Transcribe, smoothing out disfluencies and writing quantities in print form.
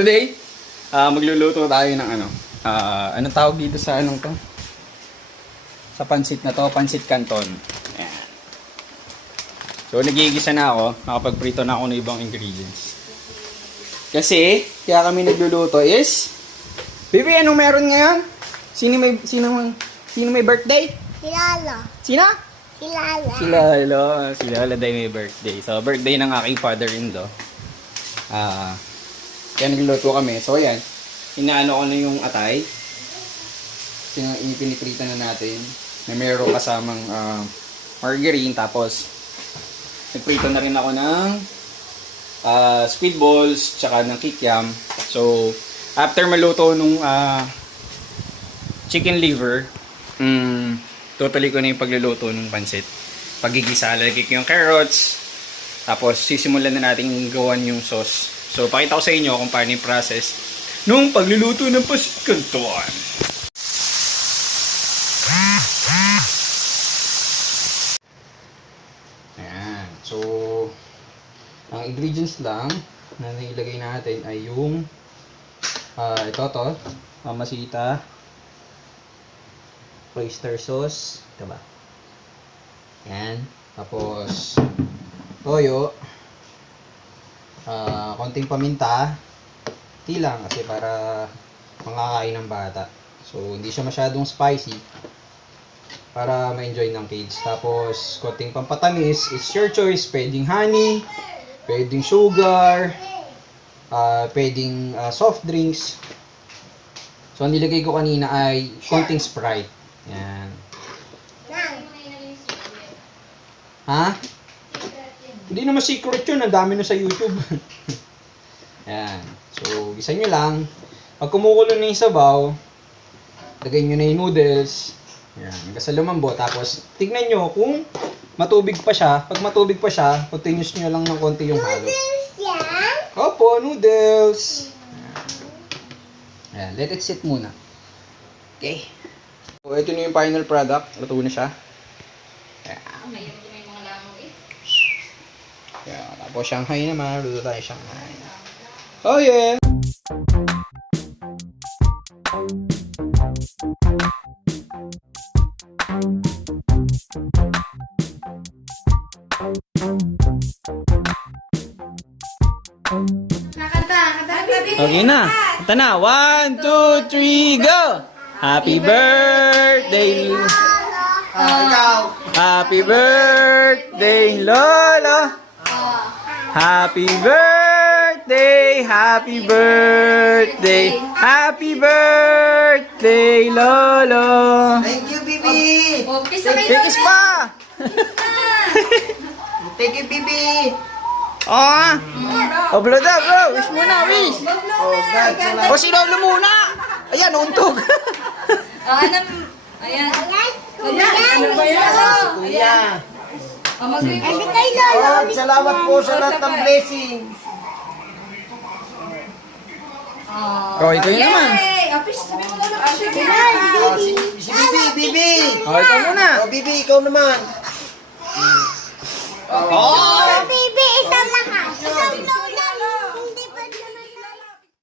Today, magluluto tayo ng ano. Anong tawag dito sa anong to? Sa pansit na to, Pansit Canton. Ayan. So, nagigisa na ako. Nakapagprito na ako ng ibang ingredients. Kasi, kaya kami nagluluto is... Bibi, anong meron ngayon? Sino may birthday? Si Lala. Sino? Si Lala. Si Lalo. Si Lalo day may birthday. So, birthday ng aking father-in-law. Kaya nagluluto kami. So, ayan. Inaano ko na yung atay. Piniprito na natin. Na meron kasamang margarine. Tapos, nagprito na rin ako ng squid balls. Tsaka ng kikiam. So, after maluto nung chicken liver, totally ko na yung pagluluto ng pansit. Pagigisa, lalagay ko yung carrots. Tapos, sisimulan na natin gawan yung sauce. So, pakita ko sa inyo kung paano yung process nung pagluluto ng Pansit Canton. Ayan. So, ang ingredients lang na nilagay natin ay yung ito to, mamasita, oyster sauce, diba? Ayan. Tapos, toyo, konting paminta, tilang kasi para makakain ng bata. So, hindi siya masyadong spicy para ma-enjoy ng kids. Tapos, konting pampatamis, it's your choice. Pwedeng honey, pwedeng sugar, pwedeng soft drinks. So, ang nilagay ko kanina ay konting Sprite. Yan. Ha? Hindi naman secret yun. Ang dami na sa YouTube. Yan. So, gisa nyo lang. Pag kumukulo na yung sabaw, lagay nyo na yung noodles. Yan. Hanggang sa lumambot. Tapos, tignan nyo kung matubig pa siya. Pag matubig pa siya, continuous nyo lang ng konti yung halo. Noodles yan? Opo, noodles. Ayan, let it sit muna. Okay. So, ito na yung final product. Luto na siya. Ayan. Ayan. Tapos, Shanghai naman. Luto tayo Shanghai. Oh, yeah! Okay na. Kanta na. 1, 2, 3, go! Happy birthday! Happy birthday, Lolo! Happy birthday! Happy birthday! Happy birthday, Lolo! Thank you, Bibi! Kikis pa! Thank you, Bibi! Oh! Oh, blow daw, bro! Wish muna, wish! Oh, God, salamat. O, sinolo muna! Ayan, untog! Ayan. Ano ba yan? Kuya! Edi kay Lolo. Oh, salamat po sa lahat ng blessing. Oh, ito yun naman. Apish, sabi mo lang na Oh, si Bibi, Bibi! Oh, ikaw muna. Oh, Bibi, ikaw naman. Oh!